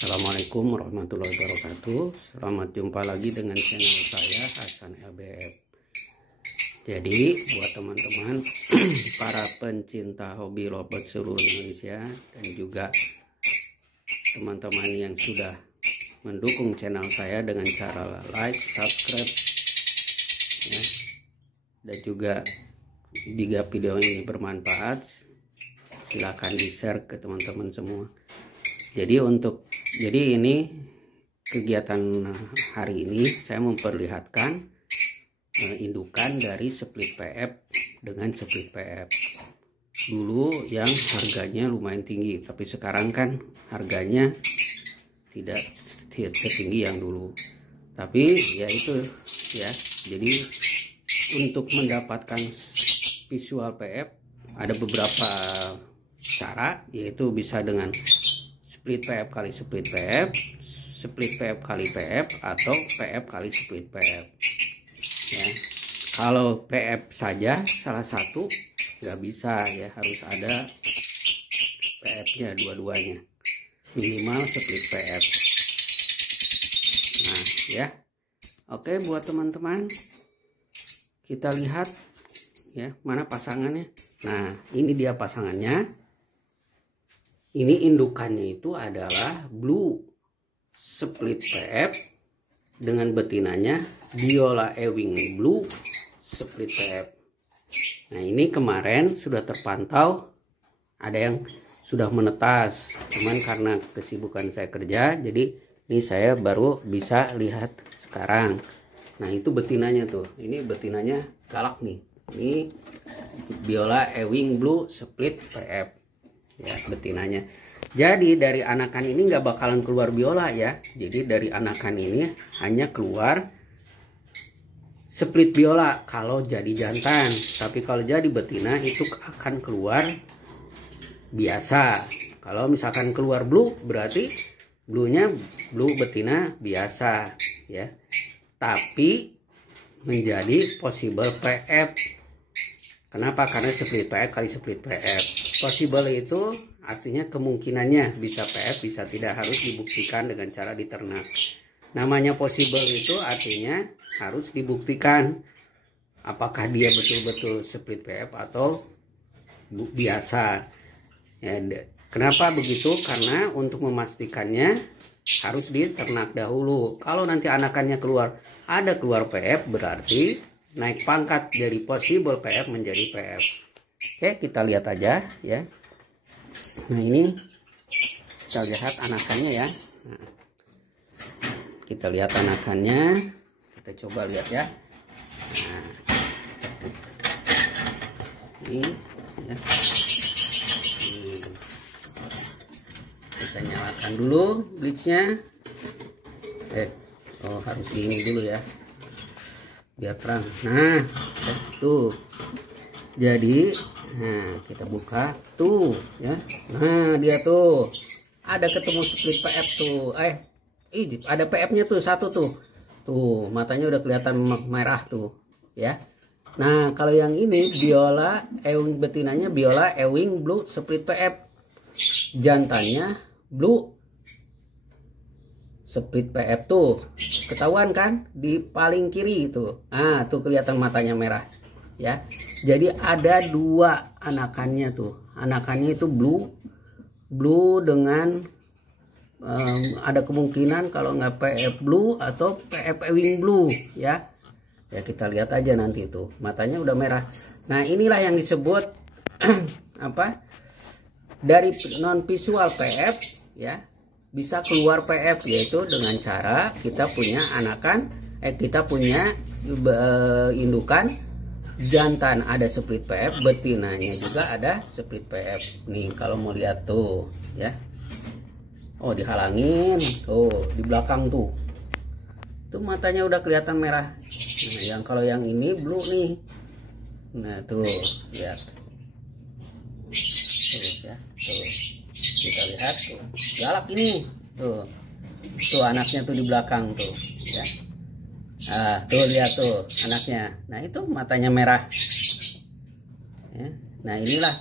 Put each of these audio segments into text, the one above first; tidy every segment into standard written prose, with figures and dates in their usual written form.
Assalamualaikum warahmatullahi wabarakatuh. Selamat jumpa lagi dengan channel saya Hasan LBF. Jadi buat teman-teman para pencinta hobi robot seluruh Indonesia dan juga teman-teman yang sudah mendukung channel saya dengan cara like, subscribe ya, dan juga jika video ini bermanfaat silahkan di share ke teman-teman semua. Jadi ini kegiatan hari ini saya memperlihatkan indukan dari split PF dengan split PF. Dulu yang harganya lumayan tinggi, tapi sekarang kan harganya tidak setinggi yang dulu. Tapi ya itu ya. Jadi untuk mendapatkan visual PF ada beberapa cara, yaitu bisa dengan split PF kali split PF, split PF kali PF, atau PF kali split PF ya. Kalau PF saja salah satu nggak bisa ya, harus ada PF nya dua-duanya, minimal split PF. Nah ya, oke, buat teman-teman kita lihat ya mana pasangannya. Nah ini dia pasangannya. Ini indukannya itu adalah blue split PF dengan betinanya Biola Ewing blue split PF. Nah ini kemarin sudah terpantau ada yang sudah menetas, cuman karena kesibukan saya kerja jadi ini saya baru bisa lihat sekarang. Nah itu betinanya tuh, ini betinanya galak nih, ini Biola Ewing blue split PF ya betinanya. Jadi dari anakan ini nggak bakalan keluar biola ya. Jadi dari anakan ini hanya keluar split biola kalau jadi jantan. Tapi kalau jadi betina itu akan keluar biasa. Kalau misalkan keluar blue berarti bluenya blue betina biasa ya. Tapi menjadi possible PF. Kenapa? Karena split PF kali split PF. Possible itu artinya kemungkinannya bisa PF, bisa tidak, harus dibuktikan dengan cara diternak. Namanya possible itu artinya harus dibuktikan apakah dia betul-betul split PF atau biasa. Ya, kenapa begitu? Karena untuk memastikannya harus diternak dahulu. Kalau nanti anakannya keluar PF, berarti naik pangkat dari possible PF menjadi PF. Oke, kita lihat aja ya. Nah ini kita lihat anakannya ya. Nah, kita lihat anakannya, kita coba lihat ya. Nah, ini ya. Ini. Kita nyalakan dulu bleachnya. Harus ini dulu ya, biar terang. Nah tuh, jadi nah kita buka tuh ya. Nah dia tuh ada ketemu split PF tuh, ada PF nya tuh satu tuh matanya udah kelihatan merah tuh ya. Nah kalau yang ini Biola Ewing, betinanya Biola Ewing blue split PF, jantannya blue split PF tuh, ketahuan kan di paling kiri itu. Nah tuh kelihatan matanya merah ya. Jadi ada dua anakannya tuh. Anakannya itu blue dengan ada kemungkinan kalau nggak PF blue atau PF Ewing blue ya. Ya kita lihat aja nanti itu matanya udah merah. Nah inilah yang disebut apa? Dari non visual PF ya bisa keluar PF, yaitu dengan cara kita punya anakan kita punya indukan jantan ada split PF, betinanya juga ada split PF. Nih kalau mau lihat tuh ya. Oh dihalangin tuh di belakang tuh. Tuh matanya udah kelihatan merah. Nah, yang kalau yang ini blue nih. Nah tuh lihat. Tuh ya, tuh. Kita lihat tuh. Galak ini. Tuh. Tuh anaknya tuh di belakang tuh ya. Nah, tuh lihat tuh anaknya. Nah itu matanya merah ya. Nah inilah.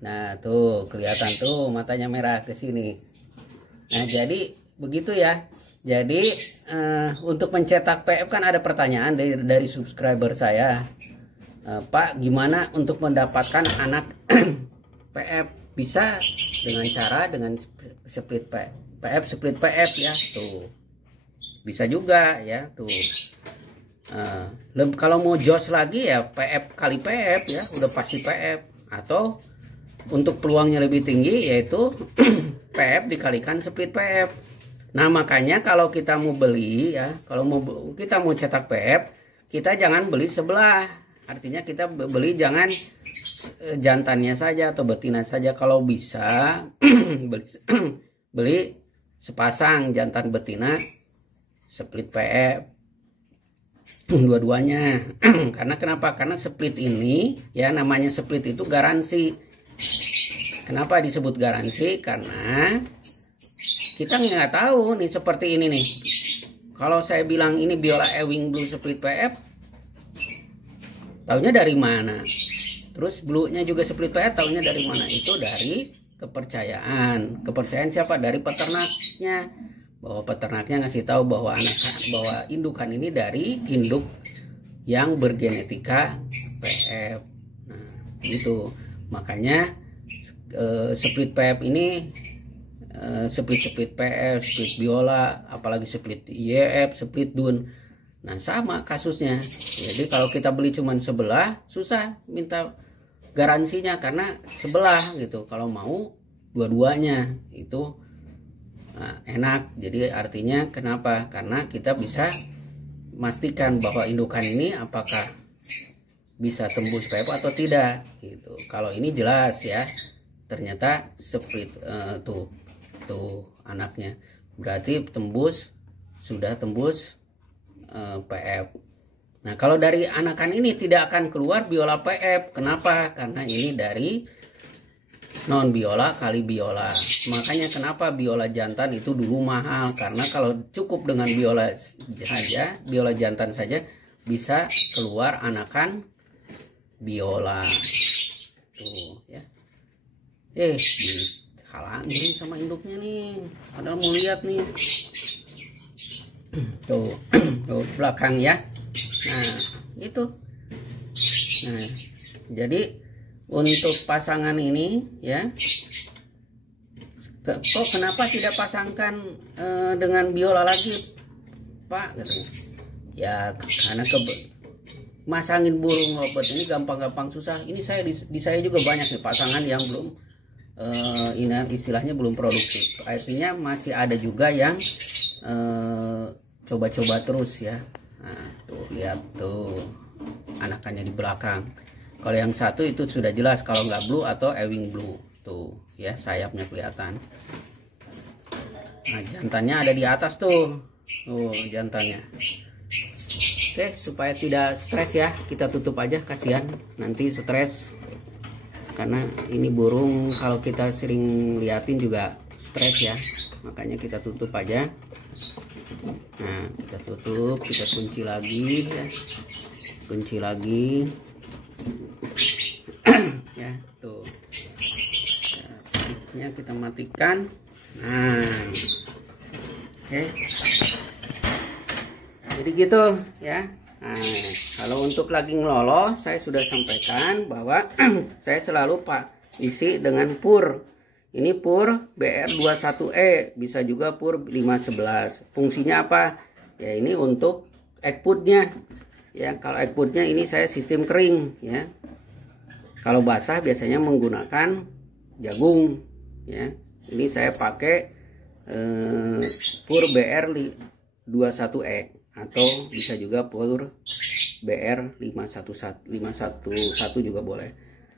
Nah tuh kelihatan tuh matanya merah ke sini. Nah, jadi begitu ya. Jadi untuk mencetak PF kan ada pertanyaan dari subscriber saya, Pak, gimana untuk mendapatkan anak PF? Bisa dengan split PF, split PF ya, tuh bisa juga ya tuh. Kalau mau jos lagi ya PF kali PF ya, udah pasti PF. Atau untuk peluangnya lebih tinggi yaitu PF dikalikan split PF. Nah, makanya kalau kita mau beli ya, kalau kita mau cetak PF, kita jangan beli sebelah. Artinya kita beli jangan jantannya saja atau betina saja. Kalau bisa beli sepasang jantan betina split PF dua-duanya. Karena kenapa? Karena split ini ya, namanya split itu garansi. Kenapa disebut garansi? Karena kita nggak tahu nih seperti ini nih. Kalau saya bilang ini biola Ewing Blue split PF, taunya dari mana? Terus bluenya juga split PF, taunya dari mana? Itu dari kepercayaan. Kepercayaan siapa? Dari peternaknya. Bahwa peternaknya ngasih tahu bahwa indukan ini dari induk yang bergenetika PF. Nah, gitu. Makanya split PF ini split PF, split biola, apalagi split IEF, split DUN. Nah, sama kasusnya. Jadi kalau kita beli cuman sebelah, susah minta garansinya karena sebelah gitu. Kalau mau dua-duanya itu enak. Jadi artinya kenapa? Karena kita bisa memastikan bahwa indukan ini apakah bisa tembus PF atau tidak gitu. Kalau ini jelas ya. Ternyata split tuh anaknya, berarti sudah tembus PF. Nah, kalau dari anakan ini tidak akan keluar biola PF. Kenapa? Karena ini dari non biola kali biola. Makanya kenapa biola jantan itu dulu mahal, karena kalau cukup dengan biola jantan saja bisa keluar anakan biola. Tuh ya. Halangin sama induknya nih, padahal mau lihat nih. Tuh belakang ya. Nah, itu. Nah, jadi untuk pasangan ini ya, kok kenapa tidak pasangkan dengan biola lagi, Pak? Katanya. Ya karena masangin burung lobet ini gampang-gampang susah. Ini di saya juga banyak nih pasangan yang belum ini istilahnya belum produktif. Artinya masih ada juga yang coba-coba terus ya. Nah, tuh lihat tuh anakannya di belakang. Kalau yang satu itu sudah jelas kalau nggak blue atau Ewing Blue. Tuh ya, sayapnya kelihatan. Nah, jantannya ada di atas tuh. Tuh jantannya. Oke, supaya tidak stres ya, kita tutup aja, kasihan nanti stres. Karena ini burung kalau kita sering liatin juga stres ya, makanya kita tutup aja. Nah, kita tutup, kita kunci lagi ya, kunci lagi ya tuh ya, kita matikan. Nah, oke, jadi gitu ya. Nah, kalau untuk lagi ngelolo, saya sudah sampaikan bahwa saya selalu isi dengan pur. Ini pur BR21E, bisa juga pur 511. Fungsinya apa? Ya ini untuk egg putnya. Ya, kalau egg putnya ini saya sistem kering ya. Kalau basah biasanya menggunakan jagung ya. Ini saya pakai pur BR21E. Atau bisa juga pur BR511 juga boleh.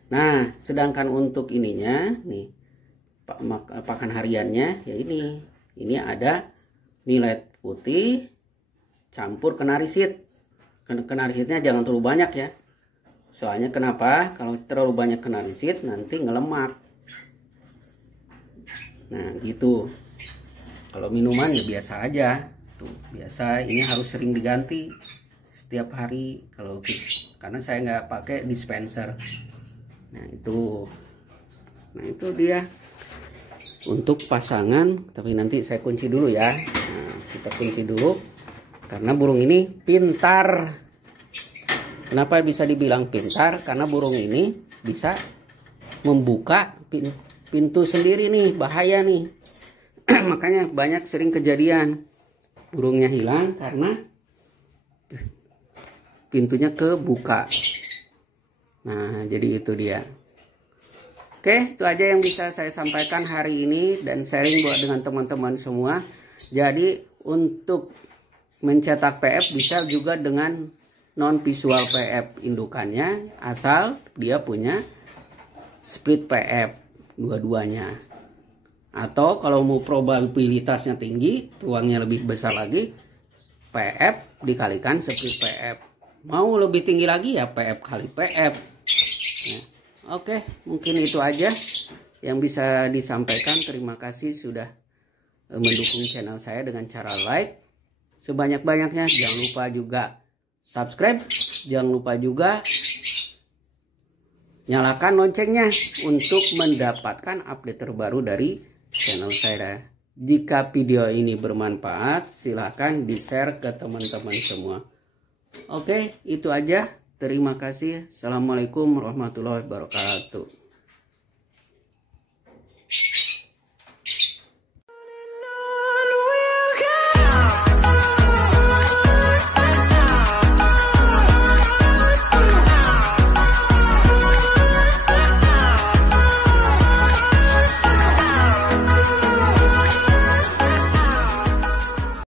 Nah, sedangkan untuk ininya nih pakan hariannya ya ini ada millet putih campur kenarisit. Kenarisidnya jangan terlalu banyak ya. Soalnya kenapa? Kalau terlalu banyak kenarisit nanti ngelemak. Nah, gitu. Kalau minuman ya biasa aja. Tuh, biasa ini harus sering diganti setiap hari kalau karena saya nggak pakai dispenser. Nah itu dia untuk pasangan, tapi nanti saya kunci dulu ya. Nah, kita kunci dulu karena burung ini pintar. Kenapa bisa dibilang pintar? Karena burung ini bisa membuka pintu sendiri nih, bahaya nih. Makanya banyak sering kejadian burungnya hilang karena pintunya kebuka. Nah, jadi itu dia. Oke, itu aja yang bisa saya sampaikan hari ini dan sharing buat dengan teman-teman semua. Jadi untuk mencetak PF bisa juga dengan non visual PF indukannya, asal dia punya split PF dua-duanya. Atau kalau mau probabilitasnya tinggi, peluangnya lebih besar lagi, PF dikalikan split PF. Mau lebih tinggi lagi ya PF kali PF. Nah, oke, mungkin itu aja yang bisa disampaikan. Terima kasih sudah mendukung channel saya dengan cara like sebanyak-banyaknya. Jangan lupa juga subscribe, jangan lupa juga nyalakan loncengnya untuk mendapatkan update terbaru dari channel saya. Jika video ini bermanfaat, silahkan di-share ke teman-teman semua. Oke, itu aja. Terima kasih. Assalamualaikum warahmatullahi wabarakatuh.